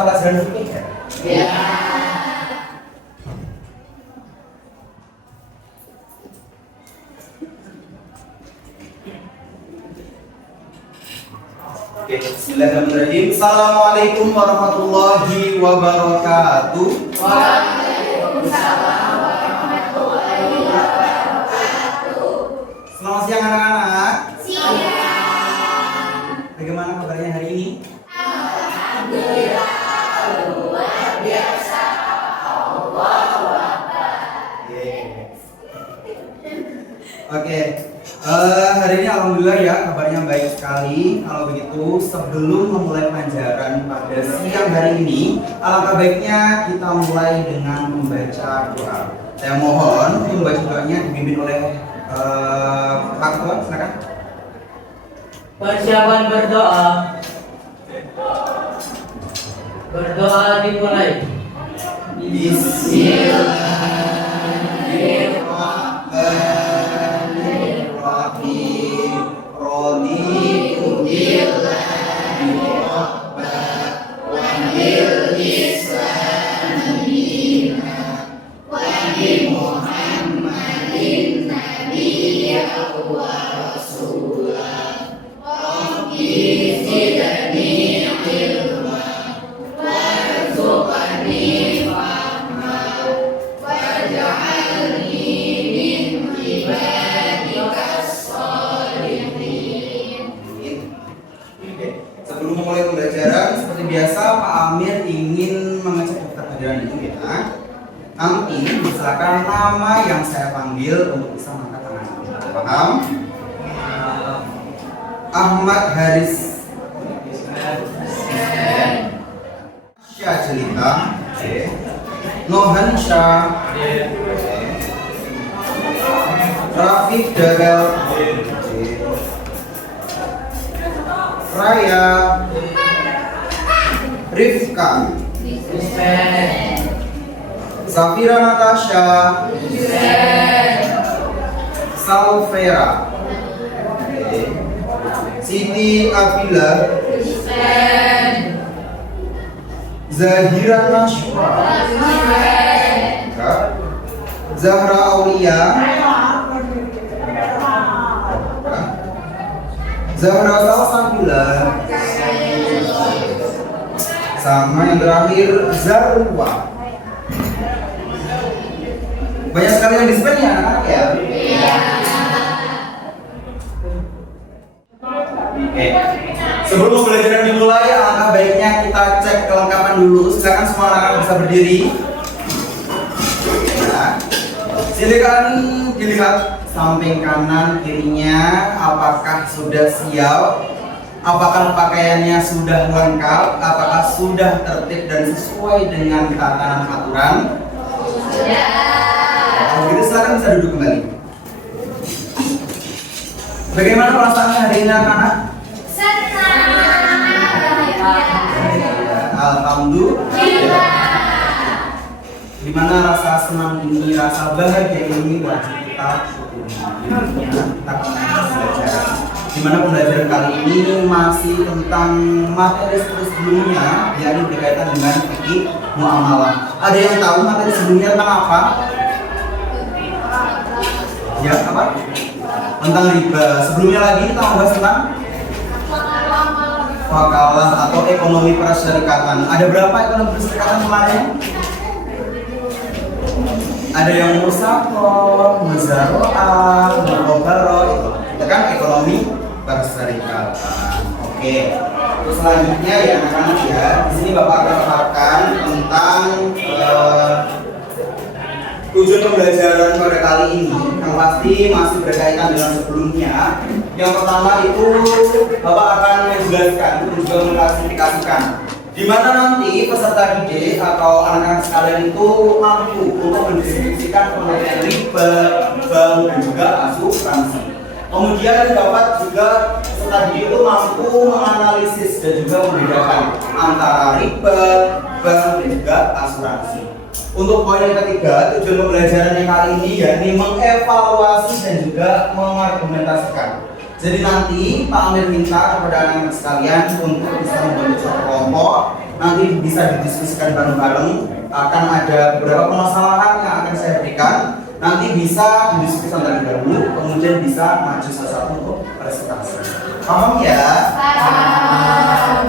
mata pelajaran fikih ya? Iya. Oke, bismillahirrahmanirrahim. Assalamualaikum warahmatullahi wabarakatuh. Waalaikumsalam warahmatullahi wabarakatuh. Selamat siang anak-anak. Siang. Bagaimana kabarnya hari ini? Alhamdulillah luar biasa. Allahu Akbar. Oke, hari ini alhamdulillah ya kabarnya baik sekali. Kalau begitu sebelum memulai pelajaran pada siang hari ini, alangkah baiknya kita mulai dengan membaca doa. Saya mohon membaca doanya dipimpin oleh Pak Ketua, silakan. Persiapan berdoa. Berdoa dimulai. Bismillahirrahmanirrahim. Raditu billahi rabban wa bil Islam dinan wa bi Muhammadin nabiyyan wa rasulan. Rabbi zidni ilman warzuqni fahman waj'alni min ibadikas sholihin. Oke, sebelum memulai pembelajaran seperti biasa Pak Amir ingin mengecek daftar pelajaran itu ya. Nanti silakan nama yang saya panggil untuk bisa mengangkat tangan. Paham? Ahmad Haris Syah Jelita, Nohan Syah, Rafiq Darel, Raya, Rifka, Safira Natasha, Salvera, Siti Abila, Zahira Nashwa, Zahra Aulia, Zahra Salsabila, sama yang terakhir Zarwa. Banyak sekali yang dispen ya anak-anak ya? Iya. Oke. Sebelum pembelajaran dimulai, alangkah baiknya kita cek kelengkapan dulu. Silakan semua anak-anak bisa berdiri. Ya. Silakan dilihat samping kanan kirinya, apakah sudah siap? Apakah pakaiannya sudah lengkap? Apakah sudah tertib dan sesuai dengan tatanan aturan? Sudah. Kalau gitu silakan bisa duduk kembali. Bagaimana perasaannya hari ini anak-anak? Alhamdulillah. Gimana rasa senang ini, rasa bahagia ini wajib kita syukuri. Kita belajar. Dimana pembelajaran kali ini masih tentang materi sebelumnya, yakni berkaitan dengan fikih muamalah. Ada yang tahu materi sebelumnya tentang apa? Ya, apa? Tentang riba. Sebelumnya lagi kita membahas tentang wakalah atau ekonomi perserikatan. Ada berapa ekonomi perserikatan kemarin? Ada yang musakoh, muzaroah, mukobaro, itu kan ekonomi perserikatan. Oke. Terus selanjutnya ya anak-anak ya, di sini Bapak akan paparkan tentang tujuan pembelajaran pada kali ini yang pasti masih berkaitan dengan sebelumnya. Yang pertama itu Bapak akan menjelaskan dan juga mengklasifikasikan di mana nanti peserta didik atau anak-anak sekalian itu mampu untuk mendistribusikan pengertian riba, bank dan juga asuransi. Kemudian dapat juga peserta didik itu mampu menganalisis dan juga membedakan antara riba, bank dan juga asuransi. Untuk poin yang ketiga, tujuan pembelajaran yang kali ini yakni mengevaluasi dan juga mengargumentasikan Jadi nanti Pak Amir minta kepada anak-anak sekalian untuk bisa membentuk suatu kelompok. Nanti bisa didiskusikan bareng-bareng. Akan ada beberapa permasalahan yang akan saya berikan. Nanti bisa didiskusikan terlebih dahulu, kemudian bisa maju satu-satu untuk presentasi. Paham ya?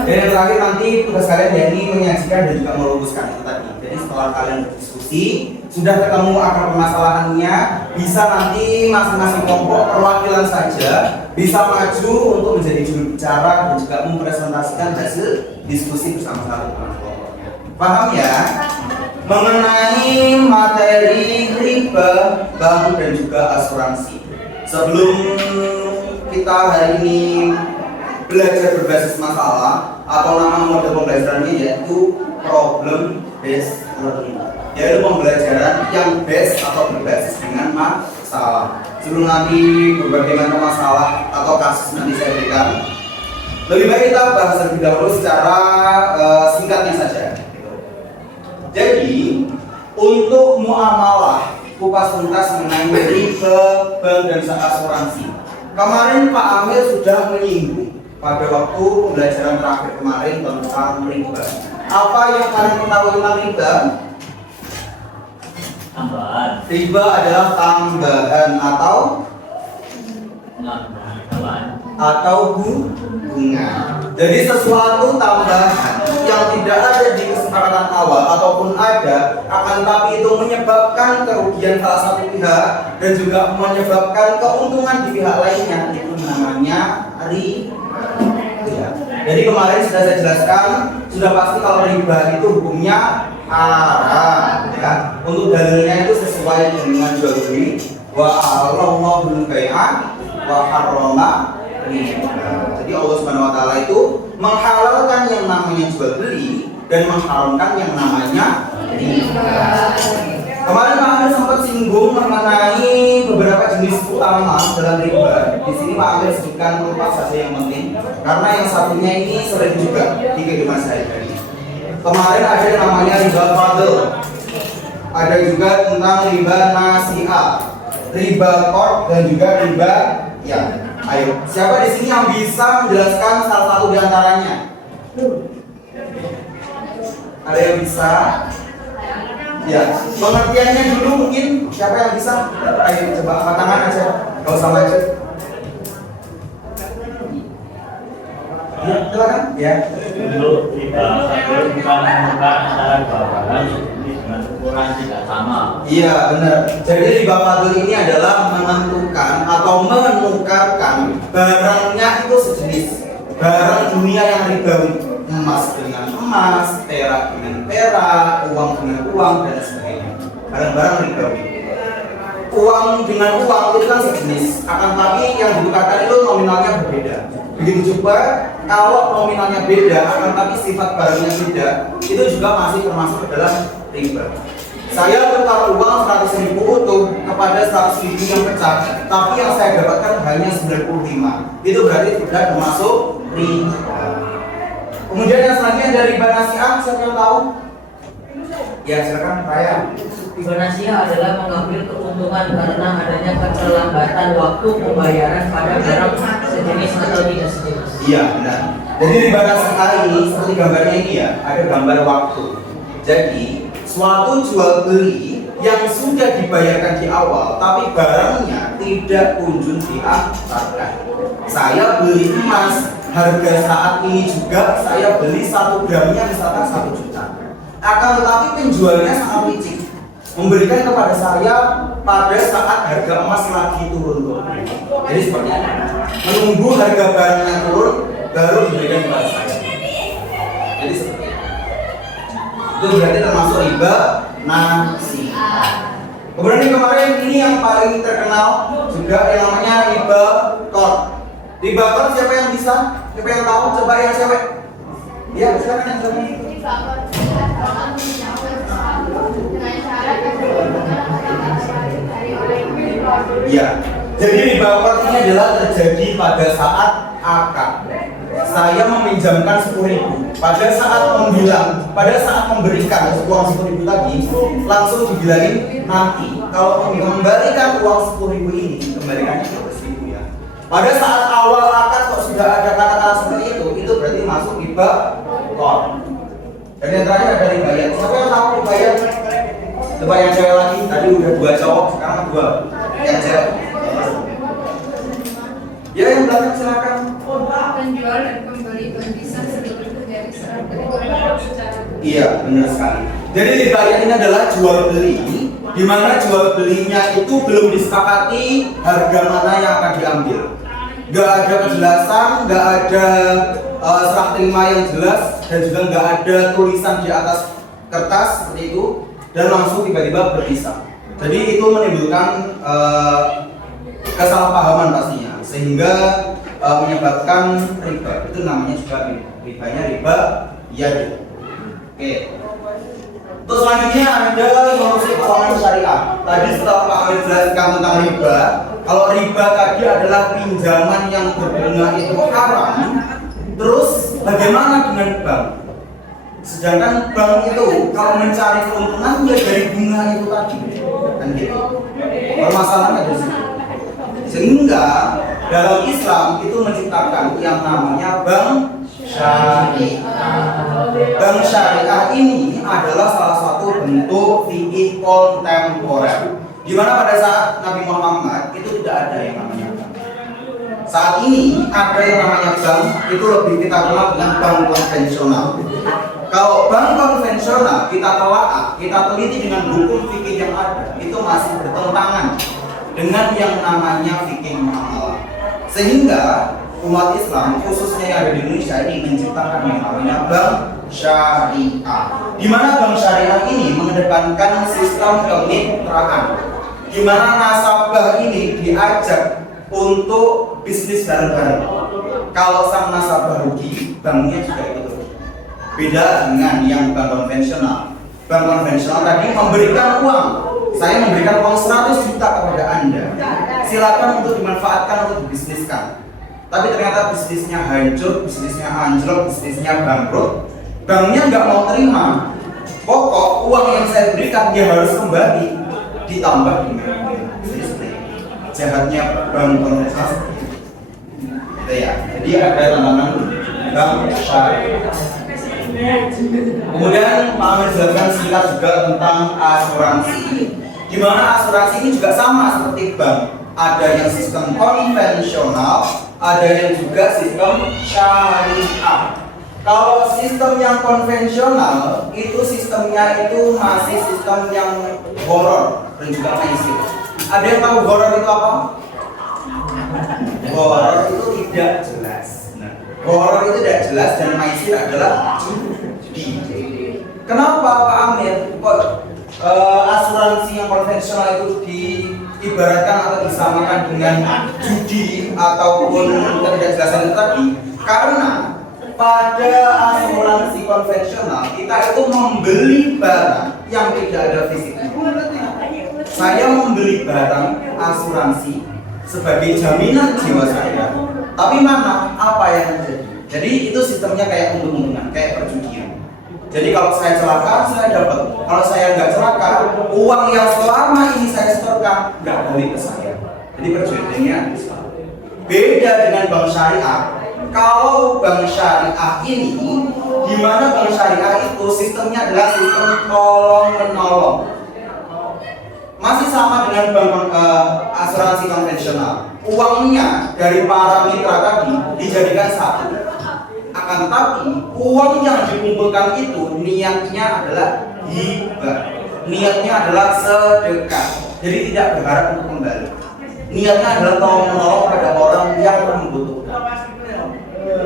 Dan yang terakhir nanti tugas kalian yakni menyajikan dan juga merumuskan itu tadi. Jadi setelah kalian berdiskusi, sudah ketemu akar permasalahannya, bisa nanti masing-masing kelompok perwakilan saja bisa maju untuk menjadi juru bicara dan juga mempresentasikan hasil diskusi bersama-sama dengan kelompoknya. Paham ya? Mengenai materi riba, bank dan juga asuransi. Sebelum kita hari ini belajar berbasis masalah atau nama model pembelajarannya yaitu problem based learning, yaitu pembelajaran yang based atau berbasis dengan masalah. Sebelum nanti berbagai macam masalah atau kasus nanti saya berikan, lebih baik kita bahas terlebih dahulu secara singkatnya saja. Jadi untuk muamalah kupas tuntas mengenai riba, bank dan asuransi, kemarin Pak Amir sudah menyinggung pada waktu pembelajaran terakhir kemarin tentang riba. Apa yang kalian ketahui tentang riba? Tambahan. Riba adalah tambahan atau bunga. Jadi sesuatu tambahan yang tidak ada di kesepakatan awal ataupun ada, akan tapi itu menyebabkan kerugian salah satu pihak dan juga menyebabkan keuntungan di pihak lainnya, itu namanya riba. Jadi kemarin sudah saya jelaskan, sudah pasti kalau riba itu hukumnya haram ya. Untuk dalilnya itu sesuai dengan jual beli, wa Allahul bai'a wa harrama riba. Jadi Allah Subhanahu wa taala itu menghalalkan yang namanya jual beli dan mengharamkan yang namanya riba. Kemarin Pak Amir sempat singgung mengenai beberapa jenis utama dalam riba. Di sini Pak Amir sebutkan empat saja yang penting, karena yang satunya ini sering juga di kehidupan sehari-hari. Kemarin ada yang namanya riba fadl, ada juga tentang riba nasi'ah, riba qard dan juga riba ya. Ayo, siapa di sini yang bisa menjelaskan salah satu di antaranya? Ada yang bisa? Ya, pengertiannya dulu mungkin siapa yang bisa? Ayo coba angkat tangan aja, gak usah maju. Ya, silakan. Ya. Untuk riba satu bukan menukar antara dua barang dengan ukuran tidak sama. Iya benar. Jadi riba fadl ini adalah menentukan atau menukarkan barangnya itu sejenis. Barang dunia yang ribawi, emas dengan emas, perak dengan perak, uang dengan uang dan sebagainya. Barang-barang ribawi. Uang dengan uang itu kan sejenis, akan tapi yang ditukarkan itu nominalnya berbeda. Begitu juga kalau nominalnya beda, akan tapi sifat barangnya beda, itu juga masih termasuk dalam riba. Saya tukar uang 100.000 utuh kepada 100.000 yang pecah, tapi yang saya dapatkan hanya 95. Itu berarti sudah termasuk riba. Kemudian yang selanjutnya ada riba nasi'ah, siapa yang tahu? Ya silakan Raya. Riba nasi'ah adalah mengambil keuntungan karena adanya keterlambatan waktu pembayaran pada barang sejenis atau tidak sejenis. Iya benar. Jadi riba nasi'ah ini seperti gambarnya ini ya, ada gambar waktu. Jadi suatu jual beli yang sudah dibayarkan di awal, tapi barangnya tidak kunjung diantarkan. Saya beli emas, harga saat ini juga saya beli 1 gramnya misalkan 1 juta. Akan tetapi penjualnya sangat licik, memberikan kepada saya pada saat harga emas lagi turun. Jadi seperti ini, menunggu harga barangnya turun baru diberikan kepada saya. Jadi seperti itu. Itu berarti termasuk riba nasi'ah. Kemudian yang kemarin ini yang paling terkenal juga yang namanya riba qard. Riba qard siapa yang bisa? Siapa yang tahu? Coba yang cewek. Iya, silakan yang cewek. Iya. Jadi riba qard ini adalah terjadi pada saat akad. Saya meminjamkan 10.000. Pada saat menghilang, pada saat memberikan uang 10.000 tadi, langsung dibilangin nanti kalau mengembalikan uang 10.000 ini, kembalikannya 100.000 ya. Pada saat awal akad kok sudah ada kata-kata seperti itu berarti masuk riba qard. Dan yang terakhir ada ribayat. Siapa yang tahu ribayat? Coba yang cewek lagi, tadi udah 2 cowok, sekarang 2 yang cewek. Ya yang belakang silakan. Penjual dan pembeli berpisah sebelum terjadi serah terima secara Iya, benar sekali. Jadi ribayat ini adalah jual beli, di mana jual belinya itu belum disepakati harga mana yang akan diambil. Nggak ada kejelasan, nggak ada serah terima yang jelas, dan juga nggak ada tulisan di atas kertas seperti itu, dan langsung tiba-tiba berpisah. Jadi itu menimbulkan kesalahpahaman pastinya, sehingga menyebabkan riba. Itu namanya juga ribanya riba yadu. Oke. Terus selanjutnya ada solusi keuangan syariah. Tadi setelah Pak Amir jelaskan tentang riba, kalau riba tadi adalah pinjaman yang berbunga itu haram. Terus bagaimana dengan bank? Sedangkan bank itu kalau mencari keuntungan ya dari bunga itu tadi, kan gitu. Permasalahannya di situ. Sehingga dalam Islam itu menciptakan yang namanya bank syariah. Bank syariah ini adalah salah satu bentuk fikih kontemporer, di mana pada saat Nabi Muhammad itu tidak ada yang namanya bank. Saat ini ada yang namanya bank, itu lebih kita kenal dengan bank konvensional. Kalau bank konvensional kita telaah, kita teliti dengan hukum fikih yang ada, itu masih bertentangan dengan yang namanya fikih muamalah. Sehingga umat Islam khususnya yang ada di Indonesia ini menciptakan yang namanya bank syariah, di mana bank syariah ini mengedepankan sistem kemitraan, di mana nasabah ini diajak untuk bisnis bareng-bareng. Kalau sang nasabah rugi, banknya juga ikut rugi. Beda dengan yang bank konvensional. Bank konvensional tadi memberikan uang. Saya memberikan uang 100 juta kepada Anda. Silakan untuk dimanfaatkan untuk dibisniskan. Tapi ternyata bisnisnya hancur, bisnisnya anjlok, bisnisnya bangkrut. Banknya nggak mau terima. Pokok uang yang saya berikan dia harus kembali, ditambah dengan bisnis. Jahatnya bank konvensional. Gitu ya. Jadi ada tanaman bank syariah. Kemudian Pak Amir jelaskan singkat juga tentang asuransi, di mana asuransi ini juga sama seperti bank. Ada yang sistem konvensional, ada yang juga sistem syariah. Kalau sistem yang konvensional itu sistemnya itu masih sistem yang horor dan juga maisir. Ada yang tahu horor itu apa? Horor itu tidak jelas. Horor itu tidak jelas dan maisir adalah judi. Kenapa Pak Amir kok asuransi yang konvensional itu diibaratkan atau disamakan dengan judi ataupun ketidakjelasan itu tadi? Karena pada asuransi konvensional kita itu membeli barang yang tidak ada fisiknya. Saya membeli barang asuransi sebagai jaminan jiwa saya, tapi mana apa yang terjadi? Jadi itu sistemnya kayak untung-untungan, kayak perjudian. Jadi kalau saya celaka, saya dapat. Kalau saya nggak celaka, uang yang selama ini saya setorkan nggak balik ke saya. Jadi perjudiannya beda dengan bank syariah. Kalau bank syariah ini, di mana bank syariah itu sistemnya adalah sistem tolong menolong. Masih sama dengan bank asuransi konvensional. Uangnya dari para mitra tadi dijadikan satu. Akan tetapi uang yang dikumpulkan itu niatnya adalah hibah. Niatnya adalah sedekah. Jadi tidak berharap untuk kembali. Niatnya adalah tolong menolong pada orang yang membutuhkan.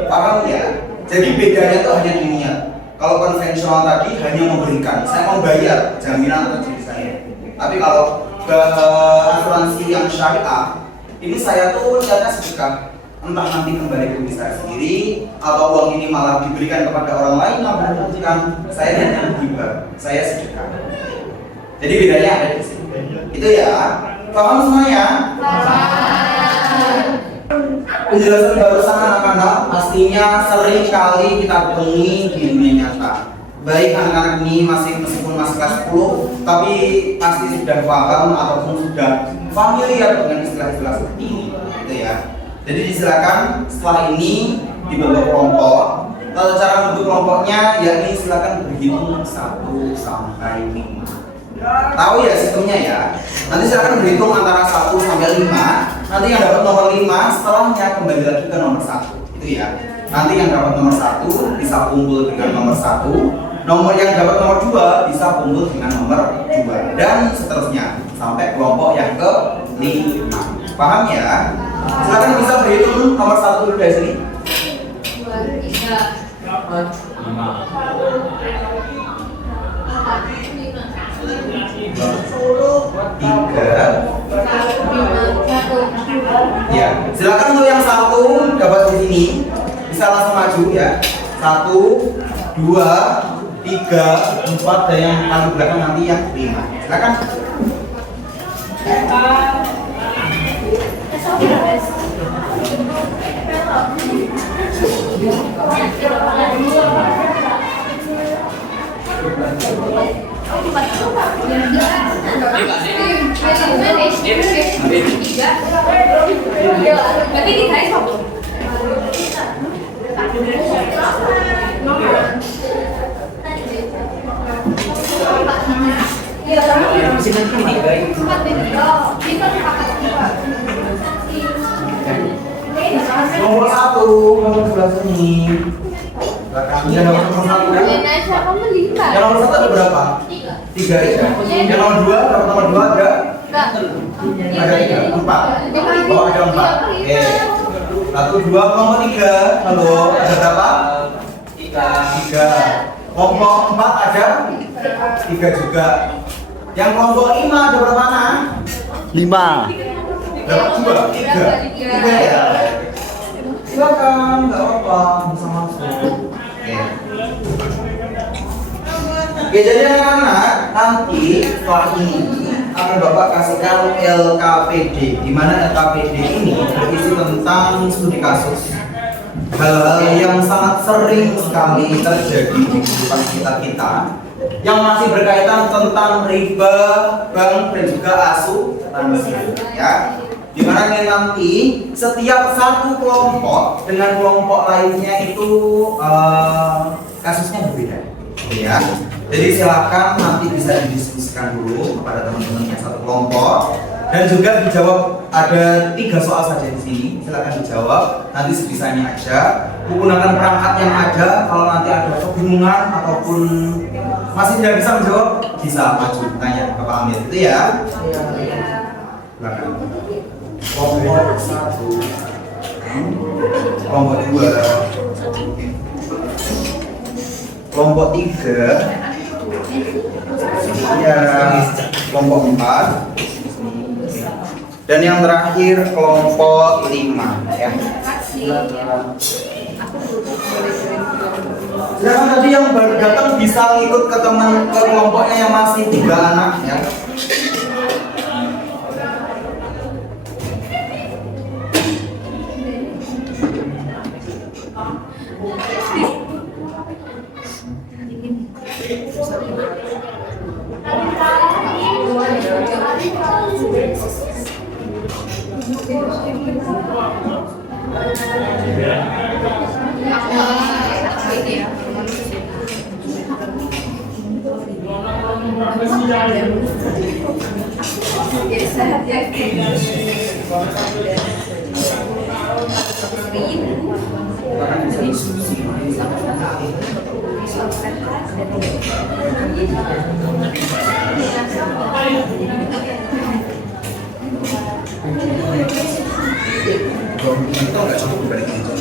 Paham ya? Jadi bedanya itu hanya di niat. Kalau konvensional tadi hanya memberikan, saya mau bayar jaminan untuk diri saya. Tapi kalau asuransi yang syariah, ini saya tuh niatnya sedekah. Entah nanti kembali ke diri saya sendiri, atau uang ini malah diberikan kepada orang lain yang membutuhkan. Saya niatnya hibah, saya sedekah. Jadi bedanya ada di sini. Itu ya. Paham semuanya? Penjelasan barusan anak-anak pastinya sering kali kita temui di dunia nyata. Baik anak-anak ini meskipun masih kelas 10, tapi pasti sudah paham ataupun sudah familiar dengan istilah-istilah seperti ini, gitu ya. Jadi silakan setelah ini dibentuk kelompok. Tata cara membentuk kelompoknya yakni silakan berhitung 1 sampai 5. Tahu ya sistemnya ya. Nanti silakan berhitung antara 1 sampai 5. Nanti yang dapat nomor 5 setelahnya kembali lagi ke nomor 1. Itu ya. Nanti yang dapat nomor 1 bisa kumpul dengan nomor 1. Nomor yang dapat nomor 2 bisa kumpul dengan nomor 2 dan seterusnya sampai kelompok yang ke 5. Paham ya? Silakan bisa berhitung nomor 1 dulu dari sini. 2, 3, 3. Ya, silakan untuk yang 1 dapat di sini bisa langsung maju ya. 1, 2, 3, 4 dan yang paling belakang nanti yang 5. Silakan. berarti dikali satu. Nomor 1 nomor sebelah sini. Belakangnya nomor 1 kan? Yang nomor 1 ada berapa? 3 ya. Yang nomor 2 dapat nomor 2 ada? Ada 3, 4. Oh ada 4. Oke. 1, 2, kelompok 3. Halo, ada berapa? 3. Kelompok 4 ada? 3 juga. Yang kelompok 5 ada berapa anak? 5. Dapat 2, 3 ya. Silakan, nggak apa-apa, bisa masuk. Oke, jadi anak-anak nanti setelah ini akan Bapak kasihkan LKPD, di mana LKPD ini berisi tentang studi kasus. Hal-hal yang sangat sering sekali terjadi di kehidupan kita yang masih berkaitan tentang riba, bank dan juga asuransi ya. Dimana nanti setiap satu kelompok dengan kelompok lainnya itu kasusnya berbeda ya. Jadi silakan nanti bisa didiskusikan dulu kepada teman-teman yang satu kelompok dan juga dijawab. Ada 3 soal saja di sini, silakan dijawab nanti sebisanya aja menggunakan perangkat yang ada. Kalau nanti ada kebingungan ataupun masih tidak bisa menjawab, bisa maju tanya ke Pak Amir itu ya. Silakan. Kelompok 1, kelompok 2, kelompok 3, ya, kelompok 4, dan yang terakhir kelompok 5 ya. Silakan tadi yang baru datang bisa ikut ke kelompoknya yang masih 3 anak ya. Jadi sehat ya. Itu nggak cukup dibanding itu.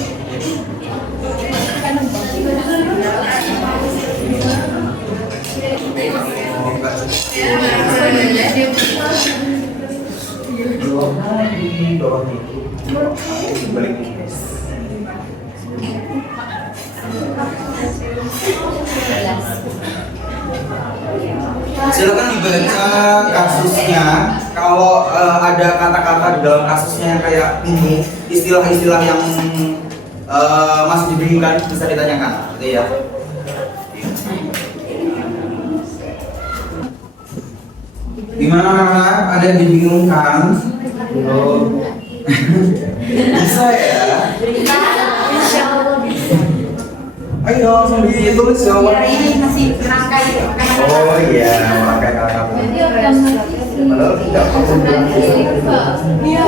Silakan dibaca kasusnya. Kalau ada kata-kata di dalam kasusnya yang kayak ini, istilah-istilah yang masih dibingungkan bisa ditanyakan, gitu ya. Gimana anak-anak? Ada yang dibingungkan? Belum. Bisa ya? Insya Allah bisa. Ayo langsung ditulis jawabannya. Ini masih rangkai. Oh iya, merangkai kata. Padahal tidak perlu bilang Iya.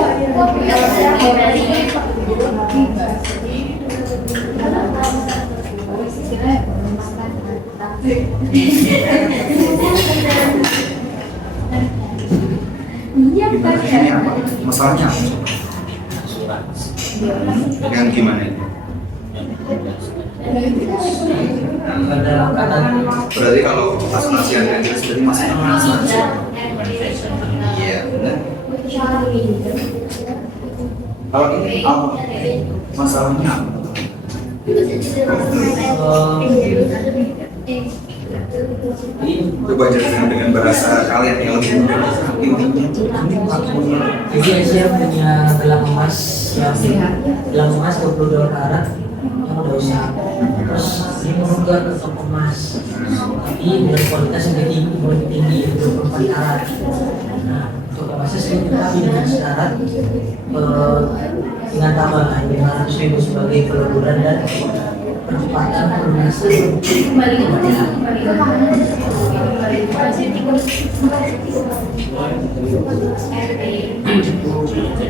Iya, ini apa? Masalahnya apa? Yang gimana itu? dalam keadaan Berarti kalau asuransi yang jelas berarti masih asuransi. Iya, benar. Kalau ini apa? Masalahnya apa? Coba jelaskan dengan bahasa kalian yang lebih mudah. jadi Asia punya gelang emas gelang emas 22 karat yang udah usaha. Terus dia menunggak ke toko emas, tapi dengan kualitas yang lebih tinggi 24 karat. Nah, toko emasnya saya tapi dengan syarat dengan tambahan 500.000 sebagai peleburan dan percepatan pelunasan.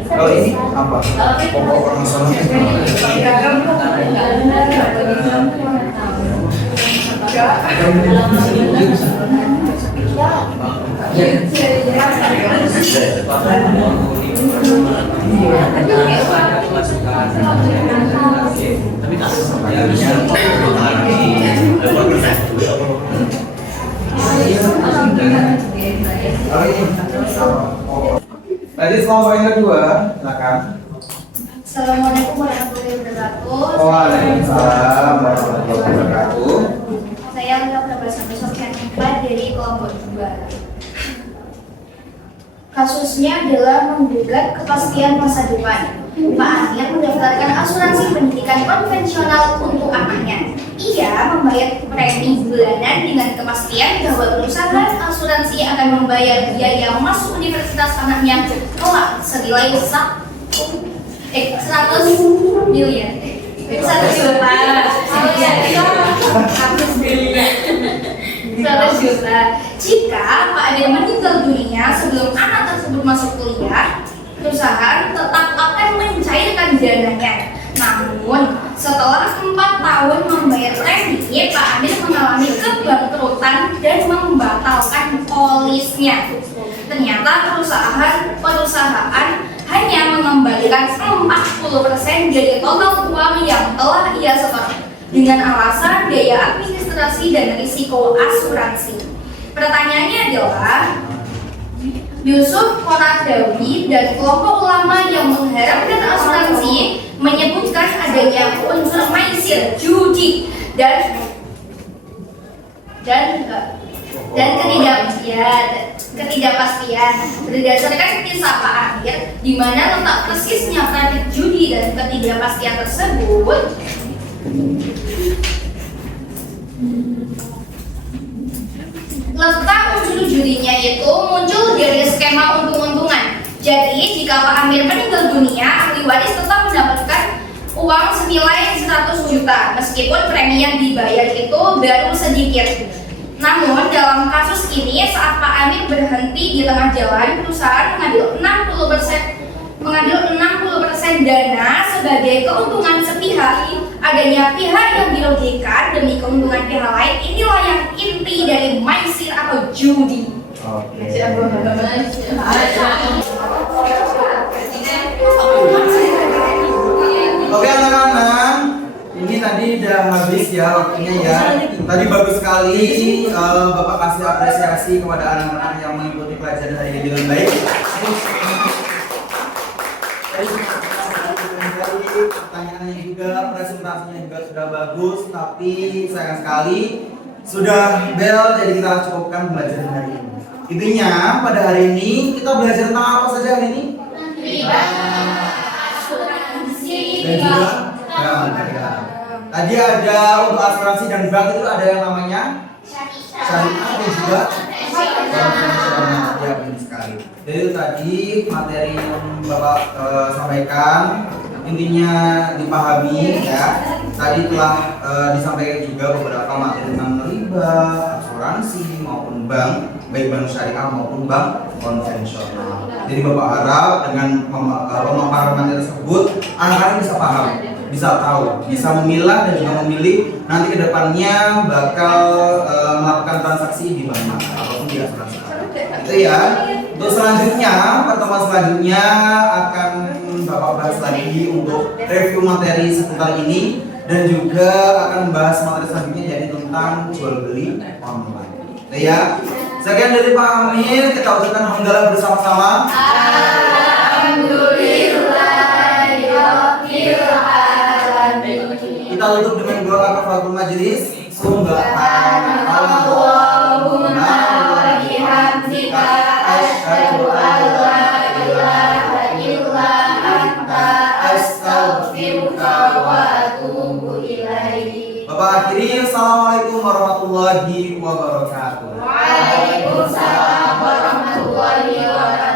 Kalau ini apa? Pokok permasalahannya Lanjut kelompok yang kedua, silakan. Assalamualaikum warahmatullahi wabarakatuh. Waalaikumsalam warahmatullahi wabarakatuh. Saya Lila Prabasana Sofian dari kelompok 2. Kasusnya adalah menggugat kepastian masa depan. Pak Amir mendaftarkan asuransi pendidikan konvensional untuk anaknya. Ia membayar premi bulanan dengan kepastian bahwa perusahaan asuransi akan membayar biaya masuk universitas anaknya kelak senilai 100 miliar. 1 juta. 100 juta. Jika Pak Amir meninggal dunia sebelum anak tersebut masuk kuliah, perusahaan tetap akan mencairkan dananya. Namun, setelah 4 tahun membayar premi, Pak Amir mengalami kebangkrutan dan membatalkan polisnya. Ternyata perusahaan hanya mengembalikan 40% dari total uang yang telah ia setor dengan alasan biaya administrasi dan risiko asuransi. Pertanyaannya adalah, Yusuf Qaradawi dan kelompok ulama yang mengharapkan asuransi menyebutkan adanya unsur maisir, judi dan ketidakpastian berdasarkan kisah Pak Amir, di mana letak persisnya praktik judi dan ketidakpastian tersebut. Letak unsur judinya itu muncul dari skema untung-untungan. Jadi jika Pak Amir meninggal dunia, ahli waris tetap mendapatkan uang senilai 100 juta meskipun premi yang dibayar itu baru sedikit. Namun dalam kasus ini, saat Pak Amir berhenti di tengah jalan, perusahaan mengambil 60% dana sebagai keuntungan sepihak. Adanya pihak yang dirugikan demi keuntungan pihak lain, inilah yang inti dari maisir atau judi. Oke anak-anak, ini tadi udah habis ya waktunya ya. Tadi bagus sekali Bapak kasih apresiasi kepada anak-anak yang mengikuti pelajaran hari ini dengan baik. Pertanyaannya juga, presentasinya juga sudah bagus, tapi sayang sekali sudah bel, jadi kita cukupkan pelajaran hari ini. Intinya pada hari ini kita belajar tentang apa saja hari ini? Dan juga tadi ada untuk asuransi dan bank itu ada yang namanya syariah dan juga ya, benar sekali. Jadi itu tadi materi yang Bapak sampaikan, intinya dipahami ya. Tadi telah disampaikan juga beberapa materi tentang riba, asuransi maupun bank, baik bank syariah maupun bank konvensional. Jadi Bapak harap dengan pemaparan materi tersebut anak-anak bisa paham, bisa tahu, bisa memilah dan juga memilih nanti kedepannya bakal melakukan transaksi di bank mana ataupun di asuransi. Itu ya. Untuk selanjutnya, pertemuan selanjutnya akan Bapak bahas lagi untuk review materi seputar ini dan juga akan membahas materi selanjutnya yaitu tentang jual beli online. Itu ya. Sekian dari Pak Amir, kita ucapkan alhamdulillah bersama-sama. Kita tutup dengan doa kafaratul majelis. Subhanallahumma wa bihamdika asyhadu an la ilaha illa anta astaghfiruka wa atubu ilaik. Bapak akhiri, assalamualaikum warahmatullahi wabarakatuh. Waalaikumsalam warahmatullahi wabarakatuh.